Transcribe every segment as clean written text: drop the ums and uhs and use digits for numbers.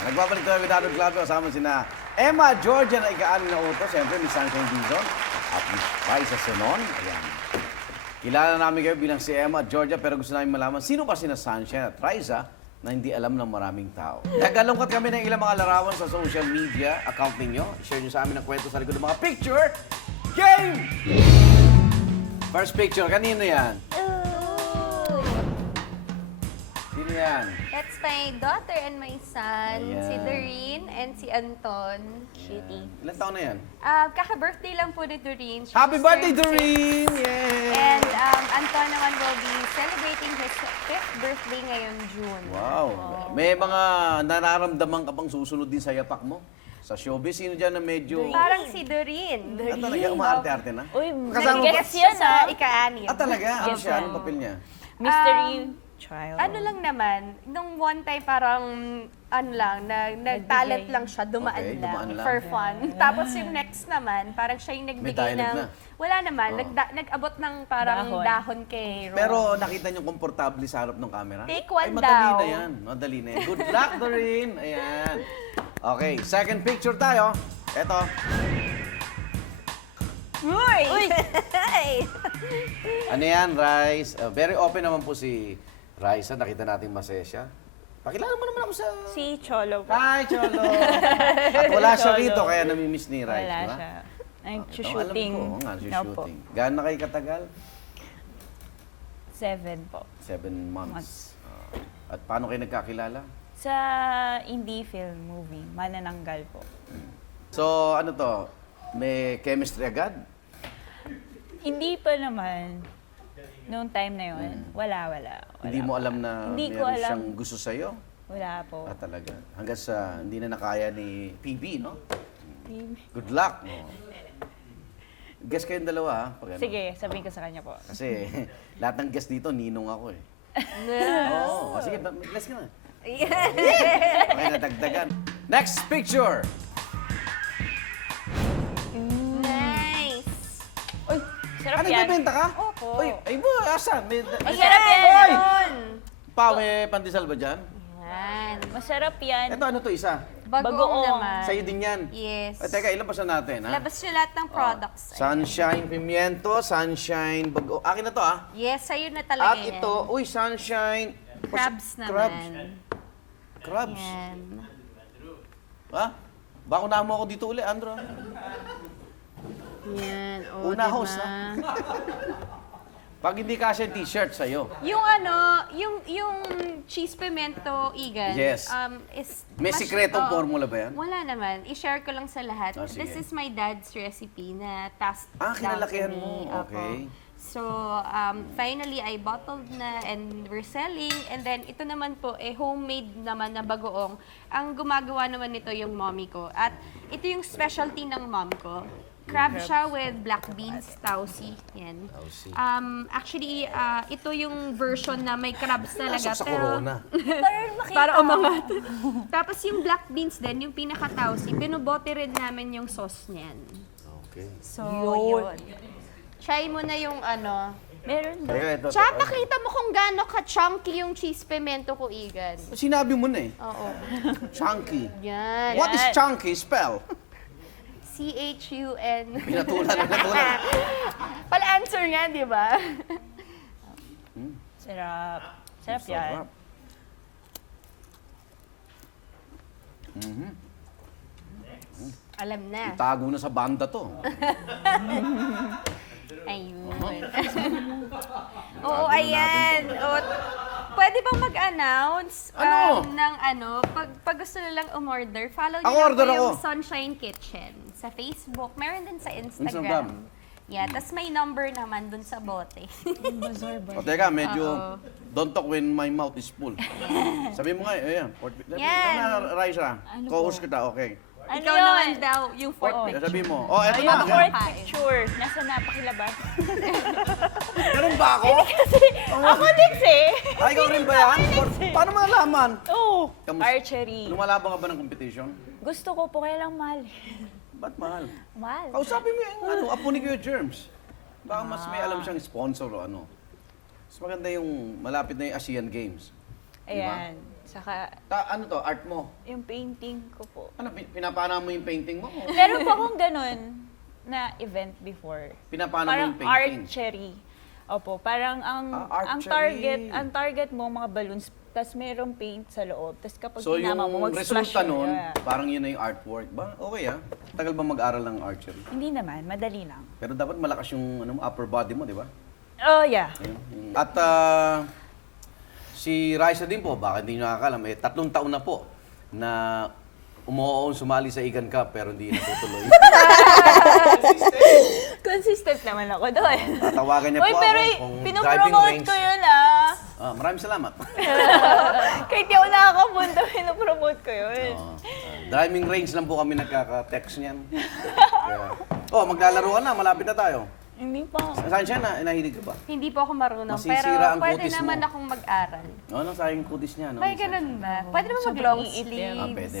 Nagbabalik tayo with Adult Club. Kasama sina Emma Georgia na ika-6 na utos. Siyempre, Miss Sunshine Dizon at Miss Raisa Senon. Ayan. Kilala namin kayo bilang si Emma at Georgia, pero gusto namin malaman sino ba sina Sunshine at Raisa na hindi alam ng maraming tao. Nagkalungkot kami ng ilang mga larawan sa social media account ninyo. I-share nyo sa amin ang kwento sa likod ng mga picture. Game! First picture, kanino yan? Sino yan? That's my daughter and my son, Ayan. si Doreen and si Anton. Cutie. Ilan taon na yan? Kaka-birthday lang po ni Doreen. She Happy just birthday, turned Doreen! 6. Yay! And Anton naman will be celebrating his 5th birthday ngayong June. Wow. May mga nararamdaman ka bang susunod din sa yapak mo? Sa showbiz, sino dyan na medyo... Parang si Doreen. Ah, talaga, umaarte-arte na? Uy, Kasama ba? Nag-guest siya sa ika-anim. Ah, talaga? Ano Yes, siya? ma'am. Anong papel niya? mystery child. Ano lang naman, nung one time parang, ano lang, nag-talent lang siya, dumaan, Okay, dumaan lang. for fun. Tapos yung next naman, parang siya yung nagbigay dialogue ng, na. wala naman, Oo. nag-abot ng parang Dahon. dahon kay Ron. Pero nakita niyo komportable sa harap ng camera? Take one Ay, madali daw. na yan. Madali na yan. Good luck, Doreen. Ayan. Okay, second picture tayo. Eto. Uy! Ano yan, Rice? Very open naman po si Raisa. Nakita natin masaya siya. Pakilala mo naman ako sa... Si Cholo po. Hi, Cholo! At wala siya Cholo. rito, kaya namimiss ni Rice, Wala di ba? siya. Ito, Nag-shooting. Alam ko, oo nga, No po. shooting. Gaano na kayo katagal? 7 po. 7 months. At paano kayo nagkakilala? Sa indie film movie, Manananggal po. So, ano to? May chemistry agad? Hindi pa naman. Noong time na yun, wala. Hindi mo alam na Hindi ko meron alam. siyang gusto sa'yo? Wala po. Ah, talaga. Hanggang sa hindi na nakaya ni PB, no? Good luck. No? Guess kayong dalawa, ha? Pag ano. Sige, sabihin ko sa kanya po. Kasi lahat ng guest dito, ninong ako eh. Oo. Oh, sige, bless ka na. Okay, nadagdagan. Next picture. Nice! Uy, sarap Ano, yan. nagbebenta ka? Opo. Uy, ay bo, asan? Masarap yan. Hoy! Yun! Pa, may pandesal ba dyan? Yan. Masarap yan. Ito, ano to, isa? Bagoong Bagoong. naman. Sa'yo din yan. Yes. Ay, teka, ilabas na natin, ha? Labas siya lahat ng products. Sunshine pimiento, sunshine bago. Akin na to, ah. Yes, sa'yo na talaga At yan. ito, uy, sunshine. Crabs naman. Crabs. Yan. Ha? Baka unahan mo ako dito uli, Andro. Yan. Una host, ha? Pag hindi kasya yung t-shirt sa'yo. Yung ano, yung cheese pimento igan, Yes. is... May sikretong oo. formula ba yan? Wala naman. I-share ko lang sa lahat. Ah, sige. This is my dad's recipe na passed Ah, down to kinalakihan me. mo. Opo. Okay. So, finally, I bottled na and we're selling. And then, ito naman po, homemade naman na bagoong. Ang gumagawa naman nito yung mommy ko. At ito yung specialty ng mom ko. Crab siya with black beans, tausi. Yan. Tausi. Actually, ito yung version na may crabs talaga. Pasok sa corona. Para umangat. Tapos yung black beans din, yung pinaka-tausi, binubote rin namin yung sauce niyan. Okay. So, yun. Try mo na yung ano. Meron ba? Teka, ito. Tsaka pakita mo kung gaano ka-chunky yung cheese pimento ko, Igan. Sinabi mo na eh. Oo. Chunky. Yan. What is chunky spell? C-H-U-N. Pinatulan. Pala-answer nga, di ba? Sarap. Sarap yan. Sarap. Alam na. Itago na sa banda to. Ayun. Oo, ayan. O, pwede bang mag-announce Ano? ng ano, pag gusto nilang umorder, follow Ako, niyo lang order po yung ako. Sunshine Kitchen sa Facebook. Meron din sa Instagram. Instagram. Yeah, tas may number naman dun sa bote. O teka, medyo don't talk when my mouth is full. Sabi mo nga, ayan. Yan. Raisa, co-host kita, okay. Ano Ikaw yun? naman daw, yung fourth Oo. picture. Sabi mo, oh, eto Ayun, na. fourth Kain. picture. Nasa napakilabas. Ganun ba ako? Ako din eh. Ay, ikaw rin ba yan? Paano malaman? Oo. Kamusta? Archery. Lumalaban ka ba ng competition? Gusto ko po kaya lang mahal. Ba't mahal? Mahal. Kausapin mo yung ano, apo ni Kuya Germs. Baka mas may alam siyang sponsor o ano. Mas maganda yung malapit na yung Asian Games. Di ba? Ayan. Saka Ano to, art mo? yung painting ko po. Ano, pinapana mo yung painting mo? Meron po akong ganun na event before. Pinapana mo Parang yung painting? archery. Opo, parang archery. ang target mo mga balloons, tapos merong paint sa loob. Tapos kapag So yung tinama mo, mag-splash resulta yun. nun, Yeah. parang yun na yung artwork. Ba? Okay ah. Tagal ba mag-aral ng archery? Hindi naman, madali lang. Pero dapat malakas yung upper body mo, di ba? Oh, yeah. At si Raisa din po, baka hindi nyo nakakalam, 3 taon na po na umuoon sumali sa Igan Cup pero hindi natutuloy. Consistent naman ako doon. Tatawagan niya Uy, po pero ako kung driving pinopromote range. ko yun ah. Maraming salamat. Kahit di ako nakakapunta, pinopromote ko yun. Driving range lang po kami nagkaka-text niyan. Kaya, maglalaro ka na, malapit na tayo. Hindi pa. Saan siya na? Nahilig ka ba? Hindi po ako marunong, pero Masisira ang pwede kutis mo. naman akong mag-aral. Ano, sayang kutis niya, no? May ganun ba? Pwede naman Sobrang mag-long iit sleeves. yan. Pwede.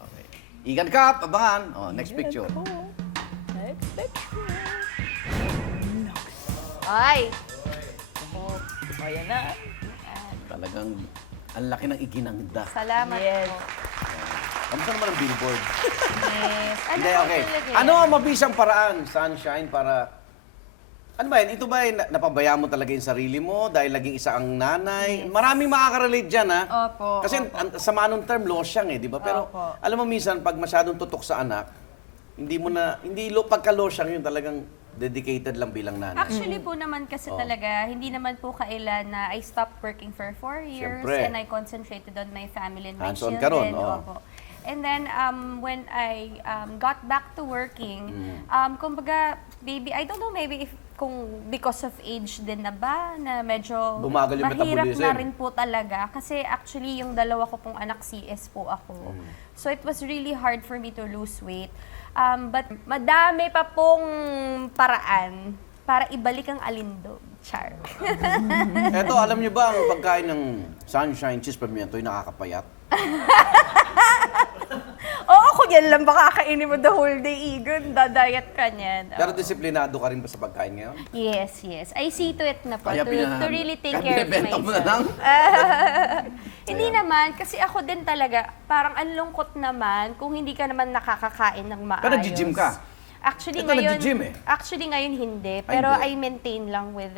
Okay. Igan Cup, abangan. Next picture. Next picture. Ay! Oh, yan na. Talagang, ang laki ng iginangda. Salamat Yes. po. Kamusta naman ang billboard? Yes. Ano Hindi, po okay. talaga yan? Ano ang mabisang paraan, Sunshine, para... Ano ba yan? Ito ba yan, napabayaan mo talaga yung sarili mo dahil naging isa ang nanay? Maraming makaka-relate dyan, ha? Opo. Kasi ang sama nung term, losyang eh, di ba? Pero Opo. alam mo minsan, pag masyadong tutok sa anak, pagka-losyang yun talagang dedicated lang bilang nanay. Actually po naman kasi talaga, hindi naman po kailan na I stopped working for 4 years Siyempre. and I concentrated on my family and my Hands-on children. ka ron, oo. Opo. And then, when I got back to working, kumbaga, baby, I don't know, maybe kung because of age din na ba, na medyo Bumagal yung mahirap metabolism. na rin po talaga. Kasi actually, yung dalawa ko pong anak, CS po ako. So it was really hard for me to lose weight. But madami pa pong paraan para ibalik ang alindog. Char. Eto, alam niyo ba ang pagkain ng Sunshine cheese pimiento ay nakakapayat? Oo, kung yan lang baka kakainin mo the whole day, Egan. Dadayat ka niyan. Pero Oo. disiplinado ka rin ba sa pagkain ngayon? Yes, yes. I see to it na po. Kaya To really take kaya care of binibenta mo na myself. lang? Hindi naman, kasi ako din talaga, parang ang lungkot naman kung hindi ka naman nakakakain ng maayos. Pero nag-gym ka? Actually, Ito, ngayon, nag-gym eh. Actually, ngayon hindi. Ay, Pero hindi. I maintain lang with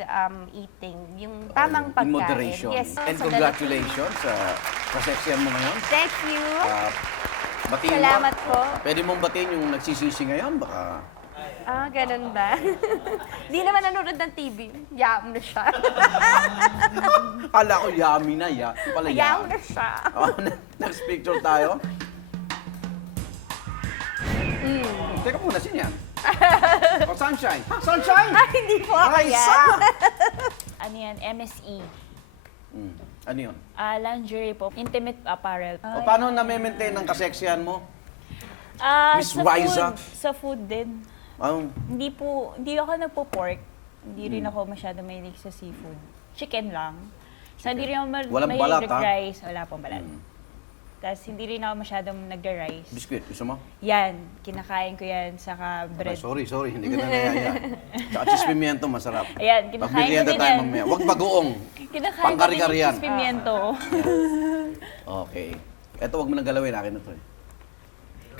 eating. Yung tamang In pagkain. moderation. Yes. And So, congratulations sa sexihan mo ngayon. Thank you. Batiin Salamat mo. po. Pwede mong batiin yung nagsisisi ngayon, baka... Ganun ba? Di naman nanonood ng TV. Yam na siya. Kala ko yummy na, pala Yam yummy. na siya. Next picture tayo. Teka muna, sino yan? Sunshine! Sunshine! Ay, hindi po ako Raisa! yan. Ano yan? MSE. Ano yun? Lingerie po. Intimate apparel. O paano na-maintain ang kaseksihan mo? Miss sa Raisa? food, sa food din. Hindi ako nagpo-pork. Hindi rin ako masyado mahilig sa seafood. Chicken lang. So, hindi rin ako Walang balat, mahilig ha? rice. Wala pong balat. Tapos, hindi rin ako masyadong nagda-rice. Biscuit, gusto mo? Yan. Kinakain ko yan. Saka Ay, bread. sorry, hindi ka na nayaya. Tsaka cheese pimiento, masarap. Ayan, kinakain ko Pagmerienda din tayo yan. mamaya. Huwag bagoong. Kinakain ko din Pangkari-kari yung yan. cheese pimiento. Okay. Eto, huwag mo nang galawin. Akin na to eh.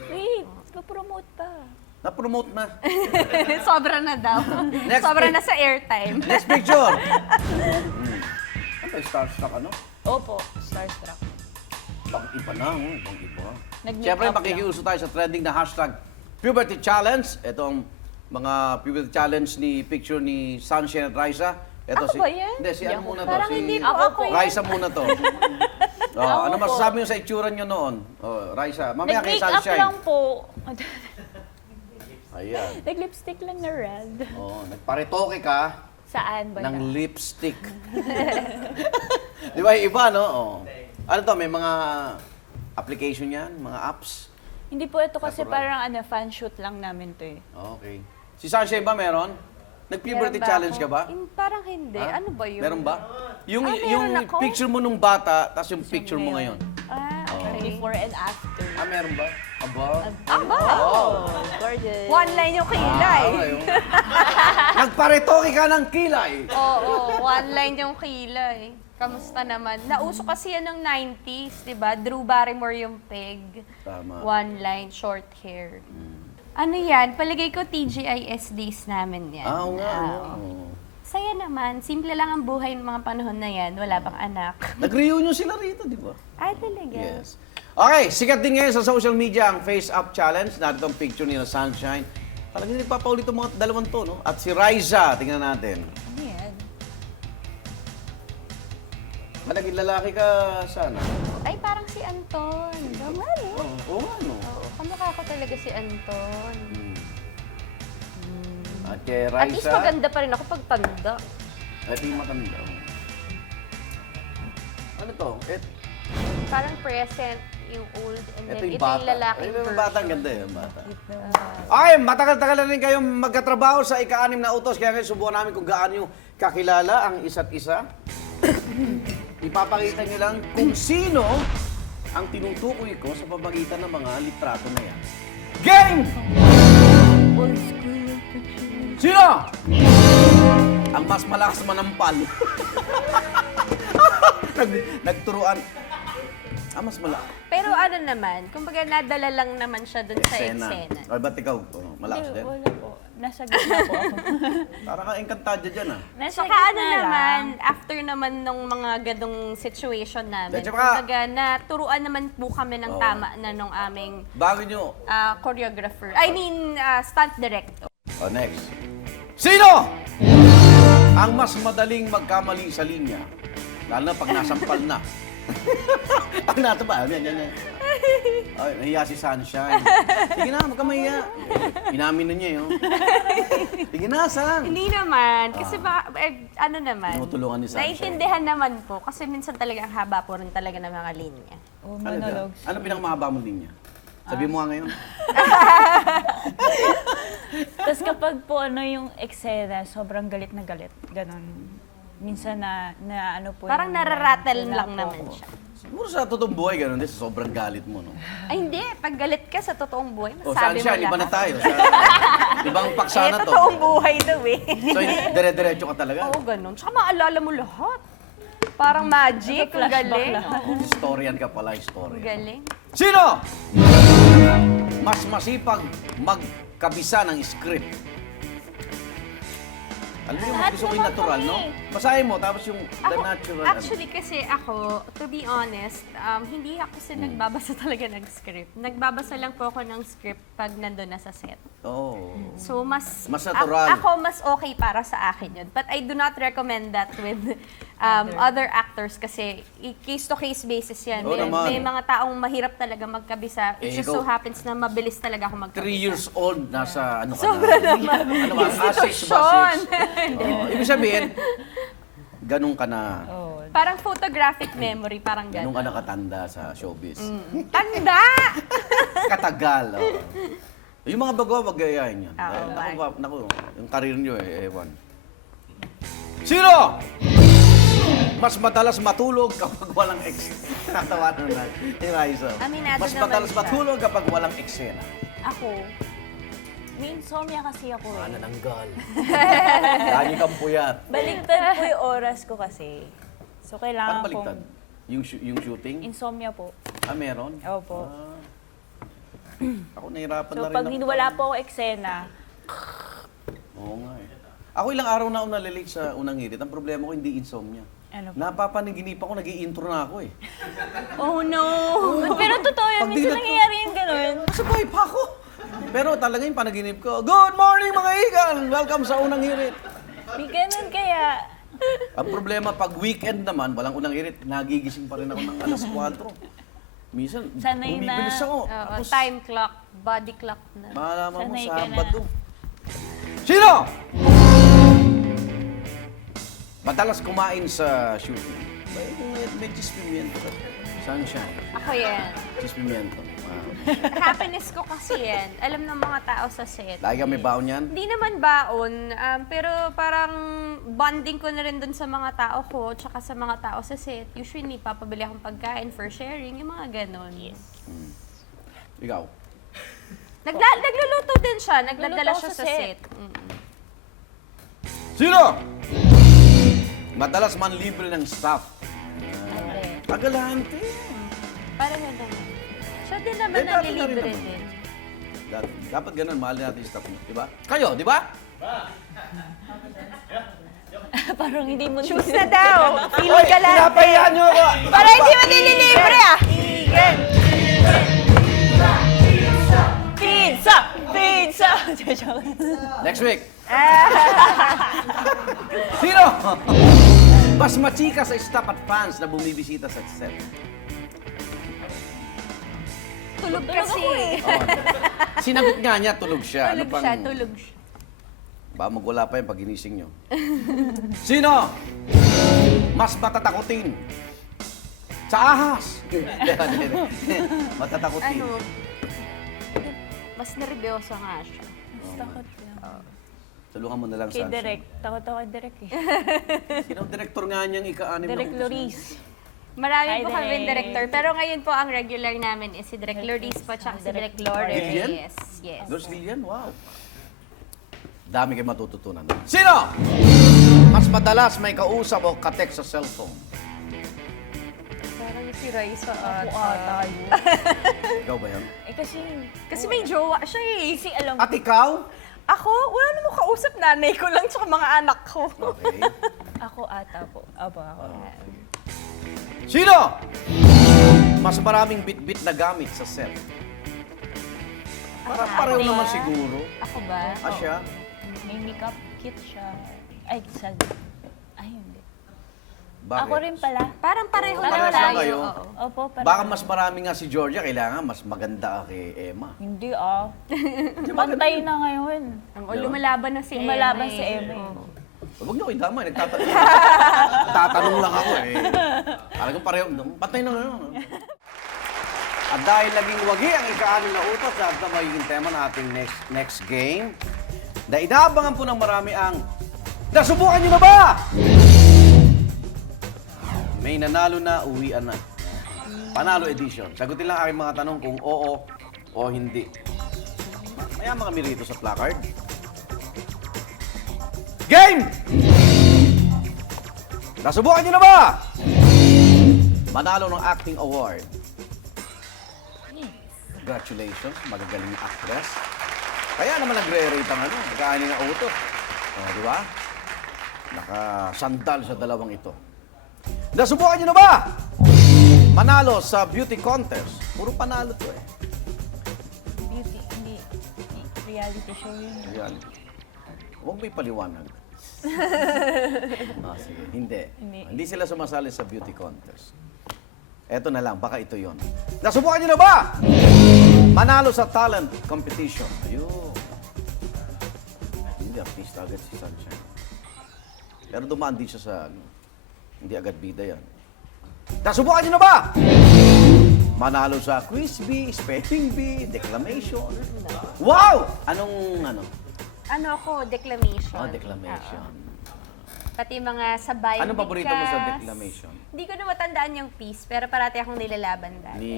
Wait, pa-promote pa. Na-promote na. Sobra na daw. Next Sobra pic. na sa airtime. Next picture! Ano ba, starstruck ano? Opo, starstruck. Bang iba na, bang iba. Nag-make Siyempre, up makikiuso tayo sa trending na hashtag Puberty Challenge. Ito ang mga Puberty Challenge ni picture ni Sunshine at Raisa. Ito Ako ba yan? Hindi, si ano muna to? Parang Si hindi po ako yan. Raisa muna to. Ano po. masasabi nyo sa itsura nyo noon? Raisa, mamaya kay Nag-make up Sunshine. lang po. Ayan. Nag-lipstick lang na red. Nagparetoke ka Saan ba ng na? lipstick. Di ba, iba, no? Ano to, may mga application yan? Mga apps? Hindi po ito kasi Natural. parang fan shoot lang namin to eh. Okay. Si Sunshine ba meron? Nag-puberty Meron ba challenge ako? ka ba? Parang hindi. Ha? Ano ba yun? Meron ba? Yung, meron yung ako. picture mo nung bata, tapos yung picture mo ngayon. Okay. Before and after. Meron ba? Aba? Oh, gorgeous. One line yung kilay. Okay. Nagparetoke ka ng kilay. Oo, one line yung kilay. Kamusta naman? Nauso kasi yan ng 90s, di ba? Drew Barrymore yung peg. Tama. One line, short hair. Ano yan? Palagay ko TGIS days namin yan. Oo nga. Oo. Saya naman. Simple lang ang buhay ng mga panahon na yan. Wala pang anak. Nag-reunion sila rito, di ba? Ay, talaga? Yes. Okay, sikat din ngayon sa social media ang Face Up Challenge. Natin itong picture ni na Sunshine. Talagang hindi papaulit itong mga dalawang to, no? At si Riza, tingnan natin. Ano yan? Naging lalaki ka sana. Ay, parang si Anton. Gamal eh. Oo nga, no? Oo, kamukha ko talaga si Anton. At kay At least Riza, maganda pa rin ako pag tanda. ito yung matanda. Ano to? Parang present, yung old, and then Ito yung ito bata. yung lalaking Ito yung version. bata, ang ganda yung bata. Okay, matagal-tagal na rin kayong magkatrabaho sa ika-6 na utos. Kaya ngayon subukan namin kung gaano yung kakilala ang isa't isa. Ipapakita niyo lang kung sino ang tinutukoy ko sa pamagitan ng mga litrato na yan. Game! Sino? Ang mas malakas manampal. Nagturuan. Mas malakas. Pero ano naman, kumbaga nadala lang naman siya dun sa eksena. Ay, ba't ikaw? Malakas Hindi, din? wala po. Nasa gitna po ako. Parang ka engkantadya dyan, ah. Nasa Saka ano gitna naman, lang. after naman nung mga gadong situation namin, At saka- kumbaga naturuan naman po kami ng Oo. tama na nung aming Bago nyo. choreographer. I mean, stunt director. Oh, next. Sino? Ang mas madaling magkamali sa linya. Lalo na pag nasampal na. Pag nasa ba? Yan. Ay, nahiya si Sunshine. Sige na, huwag ka mahiya. Inamin na niya yun. Sige na, San. Hindi naman, kasi ano naman, Tinutulungan ni Sunshine. naiintindihan naman po, kasi minsan talaga ang haba po rin talaga ng mga linya. Oh, Ano ba? monologues. Ano pinakamahaba mong linya? Sabi mo nga ngayon. Tapos kapag po ano yung eksena, sobrang galit na galit. Ganon. Minsan na ano po Parang yung- nararattle wala lang po naman ako. siya. Siguro sa totoong buhay, gano'n din. Sa sobrang galit mo, no? Ay hindi, pag galit ka sa totoong buhay, O, masabi mo Sunshine, iba na lahat. tayo. Ibang paksa na to. Totoong buhay daw eh. So, dire-diretso ka talaga. Oo, ganun. Tsaka maalala mo lahat. Parang magic, ang Naka-flashback galing. lahat. Oo, Historian ka pala, ang historian. galing. Sino? Mas masipag magkabisa ng script. Alam mo yung Lahat gusto ko yung naman natural, no? kami. Basahin mo, tapos yung the natural. Actually, kasi ako, to be honest, hindi ako nagbabasa talaga ng script. Nagbabasa lang po ako ng script pag nandun na sa set. Oh. So, mas natural. ako, mas okay para sa akin yun. But I do not recommend that with other actors kasi case-to-case basis yan. Oo naman. May mga taong mahirap talaga magkabisa. It Eh, just ikaw- so happens na mabilis talaga ako 3 magkabisa. years old, nasa ano ka Sobra na? naman. Ano ba? Institusyon. Ibig sabihin, ganun ka na. Oh, Parang photographic memory, parang Ganun gano'n. ka nakatanda sa showbiz. Tanda! Katagal. Oh. Yung mga bago, wag gayahin yan. Oo, Dahil, wag. naku, yung karir nyo ewan. Sino? Mas madalas matulog kapag walang Natawanan na. Eliza. Aminado Mas naman madalas siya. matulog kapag walang eksena. ako, may insomnia kasi ako eh. Nananggal. Lagi kang puyat. Baliktad po yung oras ko kasi. So, Paano kailangan baliktad? kong Yung shooting? insomnia po. Meron? Opo. Ako nahirapan So, na rin. pag ako. wala po ako eksena, Oo nga eh. Ako ilang araw na ako nalilate sa unang hirit. Ang problema ko hindi insomnia. ano po. Napapanaginipan ko, nag-i-intro na ako eh. Oh no! Pero totoo yun, Pag minsan di- nangyayari yung ganun. Sabay pa ako. Pero talaga yung panaginip ko, Good morning mga ikan! Welcome sa unang hirit. May ganun kaya. Ang problema, pag weekend naman, walang unang hirit, nagigising pa rin ako ng alas 4. Minsan, Sanay na. bumibilis ako. Oo, Tapos, time clock, body clock na. malaman mo, Sanay ka na. Sabado. Sino? Madalas kumain sa shooting. May chispimiento ka. Sunshine. Ako yan. Chispimiento. Happiness ko kasi yan. Alam ng mga tao sa set. Lagi ka may baon yan? Hindi naman baon, pero parang bonding ko na rin dun sa mga tao ko, tsaka sa mga tao sa set. Usually, papabili akong pagkain for sharing, yung mga ganon. Yes. Ikaw? Nagluluto din siya, nagdadala Nagluluto siya ako sa sa set. set. Sino? Madalas man libre ng staff Agalante. Parang naman. Siya din naman Eh, dati na rin nalilibre naman. din. Dapat ganun, mahalin natin yung staff mo. Di ba? Kayo, di ba? Parang hindi mo... Shoes na daw! Feeling ka lang. Pinapahiyan nyo ako! Para hindi mo nililibre ah! Pizza! Pizza! Next week. Sino? Mas machika sa staff at fans na bumibisita sa set. Tulog kasi. Sinagot nga niya, tulog siya. Tulog siya, tulog siya. Ba magwala pa yun pag ginising nyo. Sino? Mas matatakutin. Sa ahas. Matatakutin. Ano? Mas nervyoso nga siya. Takot lang. Tulungan mo na lang Kay sa Direk. Takot ako kay Direk eh. Sino ang director nga niyang ika-anim Direk utos? Loris. Marami Hi, po kami Direk. director. Pero ngayon po ang regular namin is si Direk Loris po tsaka si Direk Lore. Lilian? Yes, yes. Loris Lilian? Wow. Dami kayo matututunan. Sino? Mas madalas may kausap o katext sa cellphone. Parang si Raisa Ako ata yun. Ikaw ba yan? Eh kasi... Kasi may jowa siya eh. Kasi alam At ikaw? Ako, wala namang kausap nanay ko lang tsaka mga anak ko. Okay. ako ata po. Aba ako. Sino? Mas maraming bit-bit na gamit sa set. Para pareho ate. naman siguro. Ako ba? Asya? May makeup kit siya. Ay, ay, hindi. Bakit? Ako rin pala. Parang pareho Parehas lang lang tayo. kayo? Oo. Opo, pala. Baka mas marami nga si Georgia, kailangan mas maganda ka kay Emma. Hindi ah. Pantay na ngayon. Ang lumalaban na si Emma. Lumalaban eh. si Emma eh. Oo. Huwag niyo kayo damay, nagtatanong. Tatanong lang ako eh. Talagang pareho, patay na ngayon. At dahil naging wagi ang ika-anim na utos at na magiging tema ng ating next game, na inaabangan po ng marami ang nasubukan niyo na ba? May nanalo na, uwian na. Panalo edition. Sagutin lang aking mga tanong kung oo o hindi. Mayaman kami rito sa placard. Game! Nasubukan niyo na ba? Manalo ng acting award. Congratulations, magagaling na actress. Kaya naman nagre-rate ang nag-aaning na utos. Di ba? Nakasandal sa dalawang ito. Nasubukan niyo na ba? Manalo sa beauty contest. Puro panalo to eh. Beauty, hindi. Reality show yun. Ayan. Huwag may paliwanag. Sige. Hindi. Hindi sila sumasali sa beauty contest. Eto na lang, baka ito yon. Nasubukan niyo na ba? Manalo sa talent competition. Ayun. Hindi, artista agad si Sunshine. Pero dumaan din siya sa, hindi agad bida yan. Nasubukan niyo na ba? Manalo sa quiz bee, spelling bee, declamation. Wow! Anong Ano ako, declamation. declamation. Pati mga sabay. Anong paborito mo sa bigkas. declamation? Hindi ko na matandaan yung piece, pero parati akong nilalaban dati. Ni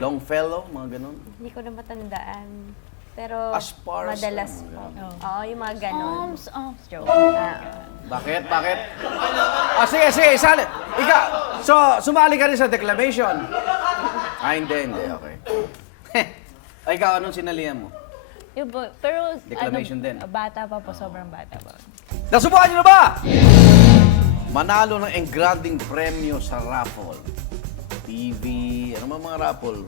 Longfellow, mga ganun? Hindi ko na matandaan. Pero Aspars, madalas ano, po. ganun. Oo, yung mga ganon. Joke. Bakit? Sige, sali. Ikaw, so, sumali ka rin sa declamation? Hindi, okay. Ay, ikaw, anong sinalihan mo? Yung pero Declamation din. Bata pa po, sobrang bata pa. Nasubukan niyo na ba? Manalo ng engranding premyo sa raffle. TV, ano mga raffle?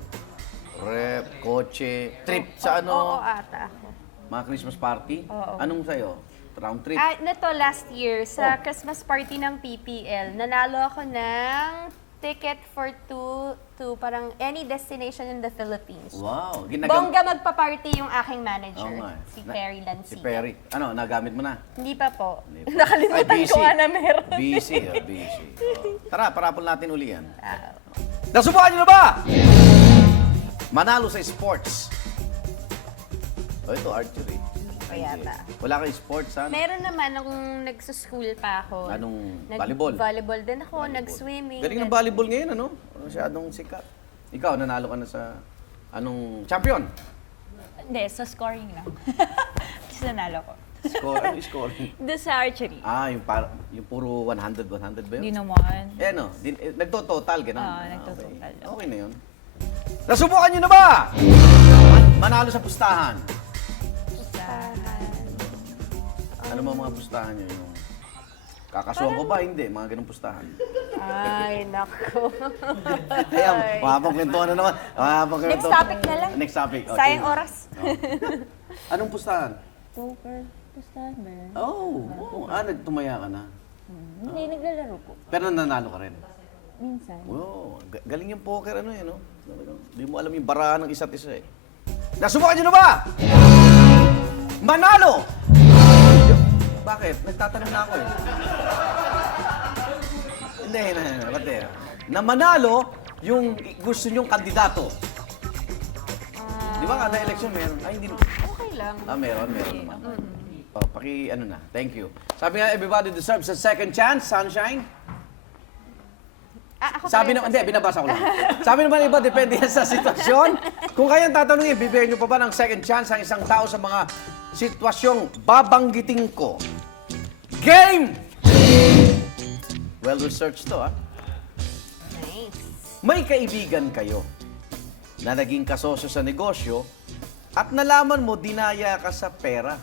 Rep, kotse, trip sa Oo, ano? ata ako. Mga Christmas party? Oo. Anong sa'yo? Round trip? Neto last year, sa Christmas party ng PPL, nanalo ako ng ticket for two to parang any destination in the Philippines. Wow. Bongga magpa-party yung aking manager, Oo nga. si Perry Lancia. Si Perry. Ano, nagamit mo na? Hindi pa po. Hindi pa. Nakalimutan Ay, ko nga na meron. Busy. Tara, parapol natin uli yan. Ah, Nasubukan niyo na ba? Manalo sa sports. Ito, archery. yata. Wala kang sports, ha? Meron naman nung nagsuschool pa ako. Anong volleyball? Volleyball din ako, nag-swimming. Galing ng volleyball ngayon, ano? Masyadong sikat. Ikaw, nanalo ka na sa anong champion? Hindi, sa scoring lang. Kasi nanalo ko. Ano yung scoring? Doon sa archery. Yung puro 100 ba Hindi yun? naman. Nagto-total, gano'n. Nagtototal. Okay na yun. Nasubukan nyo na ba? Manalo sa pustahan. Ano mga pustahan nyo? Yung kakasuhan ko ba? Hindi. Mga ganong pustahan. Ay, nako. Ayan, mahapang kwentuhan na naman. Next topic na lang. Next topic. Oh, Sayang sige. oras. Anong pustahan? Poker. Pustahan ba yun? Nagtumaya ka na. Hindi, naglalaro po. Pero nananalo ka rin. Minsan. Galing yung poker, no? Hindi mo alam yung barahan ng isa't isa, eh. Nasubukan nyo na ba? Manalo! Bakit? Nagtatanong na ako, eh. Hindi. Pati. Na manalo yung gusto nyong kandidato. Di ba kada election meron? Ay, hindi. Okay lang. Meron naman. Na. Thank you. Sabi nga, everybody deserves a second chance, sunshine. Ako Sabi naman, hindi, binabasa ko lang. Sabi naman iba, depende yan sa sitwasyon. Kung kayang tatanungin, bibigyan nyo pa ba ng second chance ang isang tao sa mga sitwasyong babanggitin ko? Game! Well-researched to, Nice. May kaibigan kayo na naging kasosyo sa negosyo at nalaman mo dinaya ka sa pera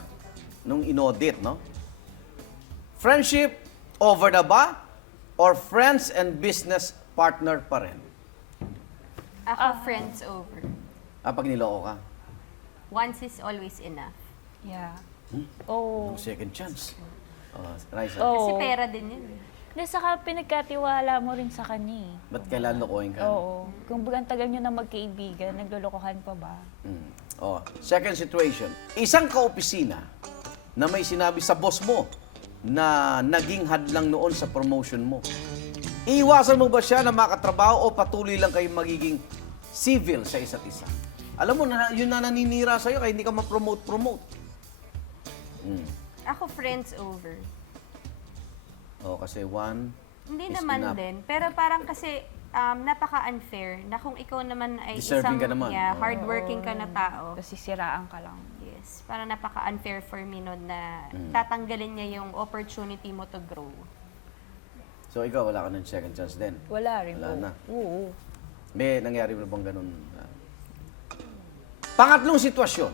nung inaudit, no? Friendship over na ba? Or friends and business partner pa rin? Ako, friends over. Pag niloko ka, Once is always enough. Yeah. Oh. second chance. Raisa, Kasi Oh. pera din yun. Hindi, saka pinagkatiwala mo rin sa kanya eh. ba't kailan lokohin ka? Oo. Kung bagang tagal nyo na magkaibigan, naglolokohan pa ba? Second situation. Isang kaopisina na may sinabi sa boss mo na naging hadlang noon sa promotion mo. Iiwasan mo ba siya na makatrabaho o patuloy lang kayong magiging civil sa isa't isa? Alam mo, yun na naninira sa'yo kaya hindi ka ma-promote. Ako, friends over. Kasi one Hindi is naman enough. din. Pero parang kasi napaka-unfair na kung ikaw naman ay Deserving isang ka naman. Oo. hardworking ka na tao. Tapos sisiraan ka lang. Yes. Parang napaka-unfair for me nun na tatanggalin niya yung opportunity mo to grow. So ikaw, wala ka ng second chance din. Wala rin Wala po. na. Oo. May nangyari mo bang ganun? Pangatlong sitwasyon.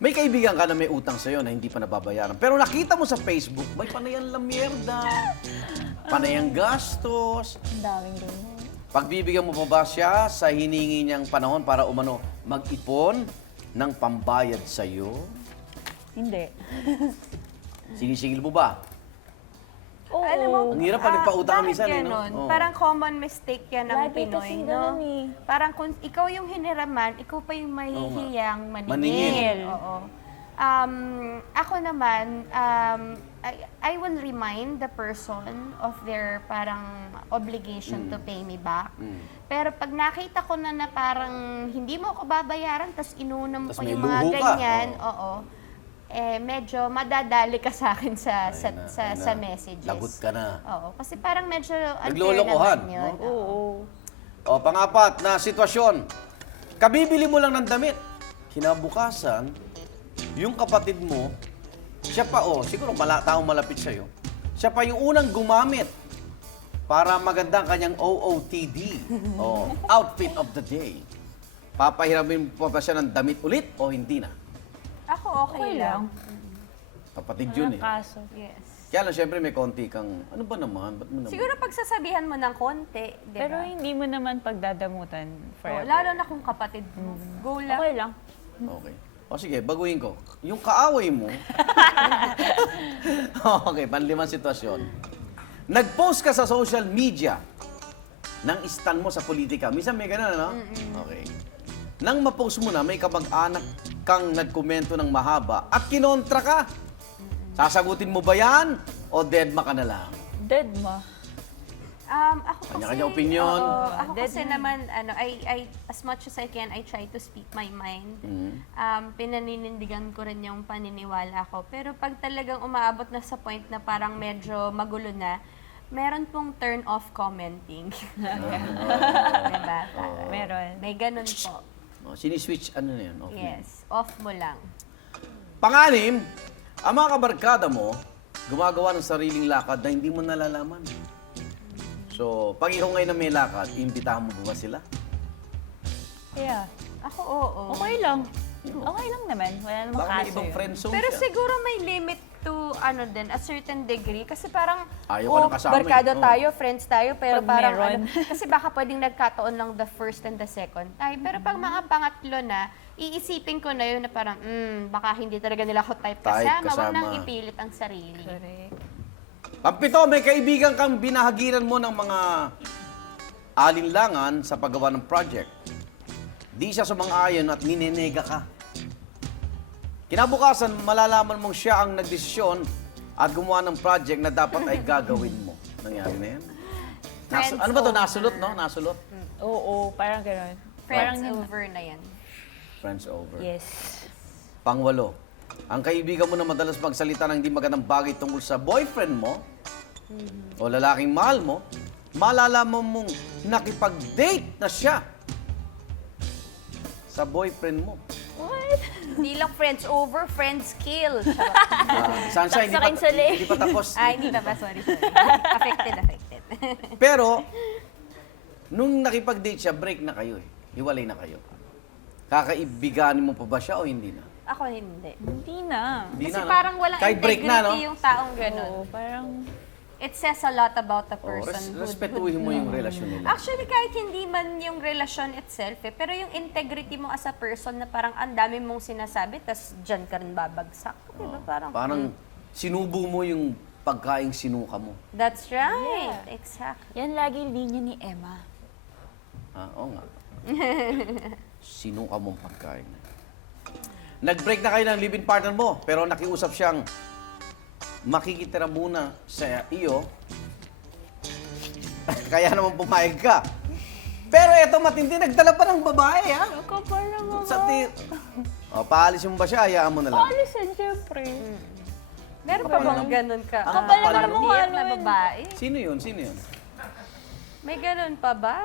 May kaibigan ka na may utang sa'yo na hindi pa nababayaran. Pero nakita mo sa Facebook, may panayang lamierda, panayang gastos. Ang daming ganyan. Pagbibigyan mo pa ba siya sa hiningi niyang panahon para umano mag-ipon ng pambayad sa'yo? Hindi. Sinisingil mo ba? Oo. Alam mo, Ang hirap pag nagpautang bakit minsan, eh, no? ganon? Oo. Parang common mistake yan ng Lagi Pinoy, kasing no? ganun eh. Parang kung ikaw yung hiniraman, ikaw pa yung mahihiyang maningil. Maningil. Oo. Ako naman, I will remind the person of their parang obligation to pay me back. Pero pag nakita ko na parang hindi mo ako babayaran, tas inuna mo Tas pa may yung mga luho ka. ganyan, Oo. medyo madadali ka sa akin sa Ayun na. messages. Lagot ka na. Oo, kasi parang medyo unfair Naglolokohan, naman yun. no? Oo. O, pangapat na sitwasyon. Kabibili mo lang ng damit. Kinabukasan, yung kapatid mo, siya pa, siguro taong malapit sa'yo, siya pa yung unang gumamit para magandang kanyang OOTD, o outfit of the day. Papahiramin pa ba siya ng damit ulit o hindi na? Ako Okay okay, lang. Kapatid yun eh. Kaso. Yes. Kaya lang, syempre may konti kang, ano ba naman? Ba't mo naman? Siguro pagsasabihan mo ng konti, di ba? Pero hindi mo naman pagdadamutan Oo, forever. lalo na kung kapatid mo. Go lang. Okay lang. Okay. O sige, baguhin ko. Yung kaaway mo, okay, panlimang sitwasyon. Nag-post ka sa social media ng stand mo sa politika. Minsan may ganun, ano? Okay. Nang ma-post mo na, may kamag-anak kang nagkomento ng mahaba at kinontra ka. Sasagutin mo ba yan? O deadma ka na lang? Dead ma. Ako kasi, Kanya-kanya opinion. Ako kasi naman, as much as I can, I try to speak my mind. Pinaninindigan ko rin yung paniniwala ko. Pero pag talagang umaabot na sa point na parang medyo magulo na, meron pong turn off commenting. Diba? Meron. May ganun po. Siniswitch, ano na yun? Okay. Yes. Off mo lang. Panganim, Ang mga kabarkada mo, gumagawa ng sariling lakad na hindi mo nalalaman. So, pag ikaw ngayon na may lakad, iimbitahan mo ba sila? Kaya, Ako, oo. okay lang. Okay lang naman. Wala namang Baka may kaso ibang yun. friend zone Pero siya. siguro may limit to ano din, a certain degree. Kasi parang, Ayaw ka nang kasama barkada eh. tayo, friends tayo, pero Pag parang meron. kasi baka pwedeng nagkataon lang the first and the second time. Pero pag mga pangatlo na, iisipin ko na yun na parang, baka hindi talaga nila ako type kasama. Huwag nang kasama. ipilit ang sarili. Correct. Pampito, may kaibigan kang binahagiran mo ng mga alinlangan sa paggawa ng project. Di siya sumang-ayon at ninenega ka. Kinabukasan, malalaman mong siya ang nagdesisyon at gumawa ng project na dapat ay gagawin mo. Nangyari na yan? Friends ano ba to? over. Nasulot, no? Nasulot? Oo, parang gano'n. Friends Parang over na yan. Friends over. Yes. Pangwalo, ang kaibigan mo na madalas magsalita ng hindi magandang bagay tungkol sa boyfriend mo o lalaking mahal mo, malalaman mong nakipag-date na siya sa boyfriend mo. Hindi lang friends over, friends kill. Charot. Sansa, Saksakin sa leg. hindi pa tapos. Ay, hindi pa ba? Sorry. Affected. Pero, nung nakipag-date siya, break na kayo eh. Hiwalay na kayo. Kakaibiganin mo pa ba siya o hindi na? Ako hindi. Hindi na. Hindi Kasi na, no? parang walang Kahit break integrity na, no? yung taong ganun. Oo, parang... It says a lot about the Oh, person. respetuhin mo yung relasyon nila. Actually, kahit hindi man yung relasyon itself, pero yung integrity mo as a person na parang ang dami mong sinasabi, tas dyan ka rin babagsak. Diba? Parang sinubo mo yung pagkaing sinuka mo. That's right. Exactly. Yan lagi linya ni Emma. Oo nga. Sinuka mong pagkain. Nag-break na kayo ng live-in partner mo, pero nakiusap siyang makikitira muna sa iyo. Kaya naman pumayag ka. Pero eto matindi, nagdala pa ng babae, ha? Kapal naman. O, paalisin mo ba siya? Hayaan mo na lang. Alisan, siyempre. Meron pa bang ganun ka? Kapal naman kapal ang mukha Maliit na nun. babae? Sino yun? Sino yun? May ganun pa ba?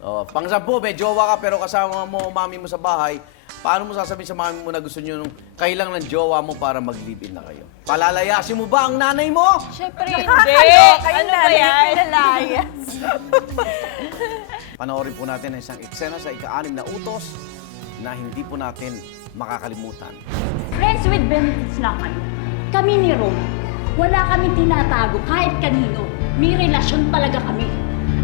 O, pang-sampu, may jowa ka pero kasama mo mami mo sa bahay. Paano mo sasabihin sa mami mo na gusto niyo nung kailangan ng jowa mo para mag-live-in na kayo? Palalayasin mo ba ang nanay mo? Siyempre hindi. Kayo Ano ba yan? Pinalayas. Panoorin po natin ang isang eksena sa ika-6 na utos na hindi po natin makakalimutan. Friends with benefits lang kayo. Kami ni Rom, wala kami tinatago kahit kanino. May relasyon talaga kami.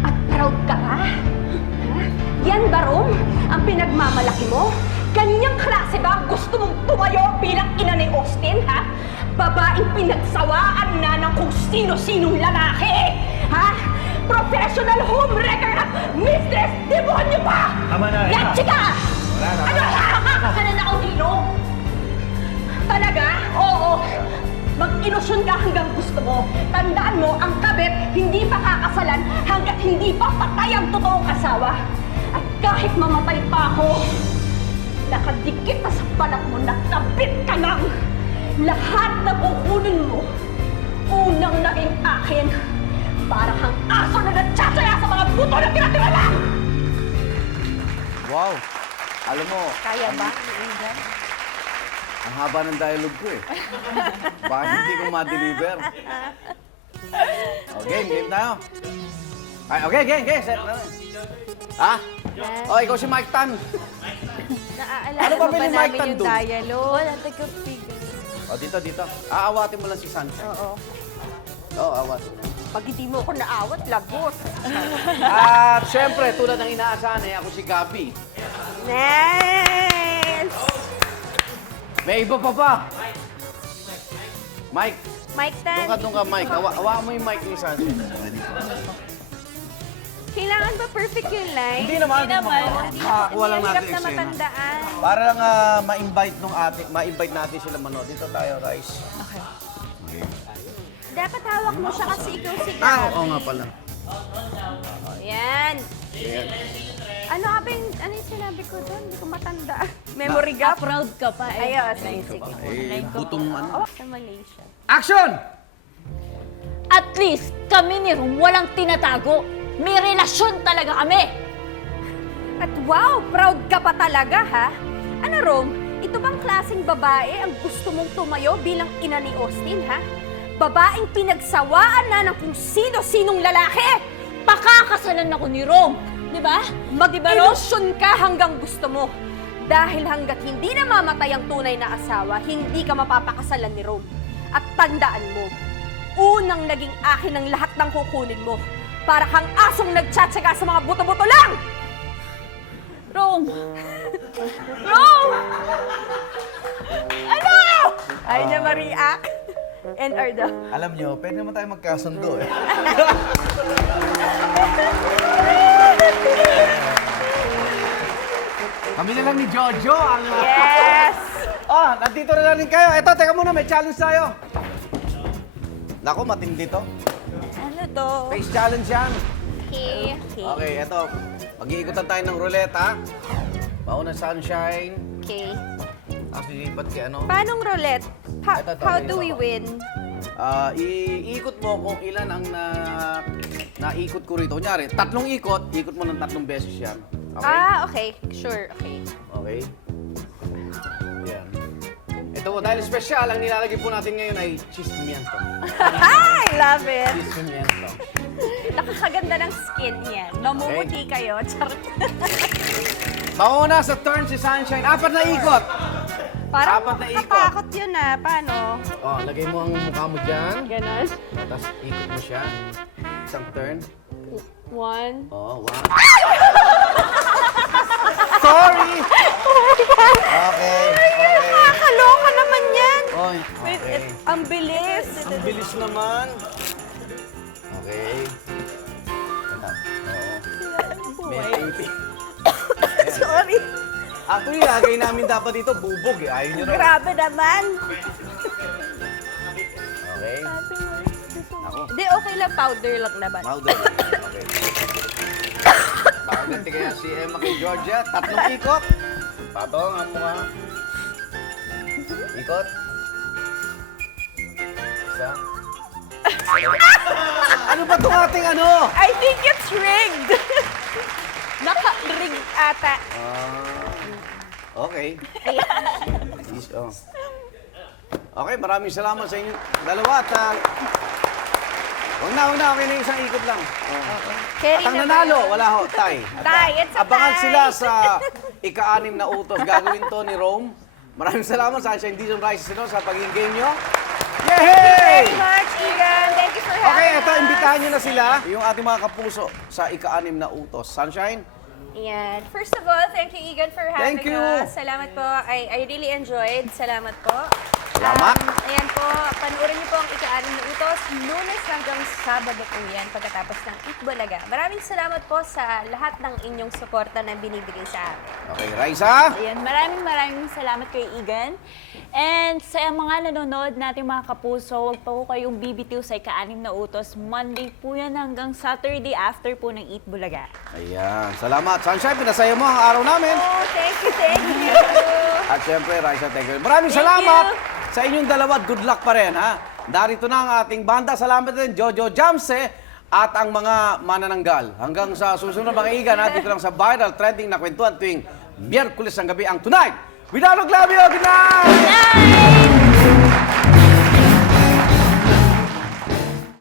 At proud ka ba? Ha? Yan ba, Rom? Ang pinagmamalaki mo? Ganyang klase ba ang gusto mong tumayo bilang ina ni Austin, ha? Babaeng pinagsawaan na ng kung sino-sinong lalaki, ha? Professional homewrecker at mistress demonyo pa! Tama na, Yan, Emma. chika! Ano nakakakananaw dito? Talaga? Oo. Mag-ilusyon ka hanggang gusto mo. Tandaan mo, ang kabit hindi pa kakasalan hanggat hindi pa patay ang totoong asawa. At kahit mamatay pa ako, nakadikit na sa balat mo, nakabit ka lang. Lahat na kukunin mo, unang naging akin. Para kang aso na nagsasaya sa mga buto na tinatira lang! Wow! Alam mo, Kaya ba? ang haba ng dialogue ko eh. Bakit hindi ko ma-deliver? O, game tayo. Ay, okay, game, set na. Ha? O, ikaw si Mike Tan. Naaalala Ano ba mo ba pili Mike namin yung Tandon? dialogue? Wala, taga-figure. O, dito. Aawatin mo lang si Sancho. Oo. Oo, awatin. Pag hindi mo ako naawat, lagot. At syempre, tulad ng inaasahan eh, ako si Gabi. Nice! May iba pa ba? Mike, Mike Tan. doon ka, Mike. Awa mo yung mic ni Sancho. Kailangan ba perfect yung line? Hindi naman. Hindi naman. Makakuha lang Hirap natin na yung eksena. matandaan. Para lang ma-invite natin sila manood. Dito tayo, guys. Dapat hawak mo siya kasi ikaw si Ah, Gabby. oo nga pala. Yan. Ayan. Ano yung sinabi ko doon? Hindi ko matanda. Memory gap? Proud ka pa. Ayun, sige. Eh, butong ano. Sa Malaysia. Action! At least, kami ni Rom walang tinatago. May relasyon talaga kami. At wow, proud ka pa talaga, ha? Ano, Rom? Ito bang klaseng babae ang gusto mong tumayo bilang ina ni Austin, ha? Babaeng pinagsawaan na ng kung sino-sinong lalaki! Pakakasalan ako ni Rom. Di ba? Mag-ilusyon ka hanggang gusto mo. Dahil hanggat hindi namamatay ang tunay na asawa, hindi ka mapapakasalan ni Rome. At tandaan mo, unang naging akin ang lahat ng kukunin mo. Para kang asong nagtsatsaga sa mga buto-buto lang! Rom! Rom! Ano? Ayaw niya ma-react. And Arda. Alam nyo, pwede naman tayo magkasundo eh. Kami na lang ni Jojo ang... Yes! Nandito na lang rin kayo. Eto, teka muna, may challenge tayo. Naku, matindi to. Ano to? Face challenge yan. Okay. Okay, eto. Mag-iikutan tayo ng roulette, ha? Mauna Sunshine. Okay. Tapos lilipat kay ano. Paanong roulette? Ito, How okay, do we ako. win? Iikot mo kung ilan ang naikot ko rito. Kunyari, 3 ikot, ikot mo ng 3 beses yan. Okay? Okay. Sure. Okay. Okay. Ayan. Ito po, dahil special, ang nilalagay po natin ngayon ay chismiento. I love it! Chismiento. Nakakaganda ng skin yan. Mamumuti kayo. Charot. Mauna sa turn si Sunshine. 4 na ikot. Parang Apat na ikot. nakakakot yun Paano? Lagay mo ang mukha mo dyan. Ganon. Tapos ikot mo siya. Isang turn. 1. 1. Sorry! Okay. Nakakaloka naman yan. Okay. Okay. Ang bilis. Ang bilis naman. Okay. Oo. May Sorry. Actually, lagay namin dapat dito bubog eh. Ayaw nyo raw. Grabe naman. Okay. Ako. Hindi, okay lang. Powder lang naman. Powder. Okay. Baka ganti kaya si Emma kay Georgia. 3 ikot. Patong ang mukha. Ikot. Isa. Ano ba itong ating ano? I think it's rigged. Naka-rig ata. Okay. Okay, maraming salamat sa inyo dalawa at huwag na, okay na isang ikot lang. Carry At ang na ba nanalo, yun? wala ho, tie. Tie, it's a Abangan tie. sila sa ika-6 na utos. Gagawin to ni Rome. Maraming salamat sa Sunshine Dizon Rises sa pagiging game nyo. Yay! Very much, Egan. Thank you for having Okay, ito, us. imbitahan nyo na sila. Yung ating mga kapuso sa ika-6 na utos. Sunshine? Yan. First of all, thank you, Egan, for having Thank you. us. Salamat po. I really enjoyed. Salamat po. Salamat. Ayan po, panoorin niyo po ang ika-6 na utos. Lunes hanggang Sabado po yan pagkatapos ng Eat Bulaga. Maraming salamat po sa lahat ng inyong suporta na binibigay sa amin. Okay, Raisa? Ayan, maraming salamat kay Egan. And sa mga nanonood natin mga kapuso, huwag pa po kayong bibitiw sa ika-6 na utos. Monday po yan hanggang Saturday after po ng Eat Bulaga. Ayan, salamat. Sunshine, pinasaya mo ang araw namin. Oh, thank you, thank you. At syempre, Raisa, thank you. Maraming Thank salamat you. sa inyong dalawa. Good luck pa rin, ha? Darito na ang ating banda. Salamat din, Jojo Jamse at ang mga manananggal. Hanggang sa susunod mga igan, ha? Dito lang sa viral trending na kwentuhan tuwing Miyerkules ng gabi ang Tonight. We love you. Good night!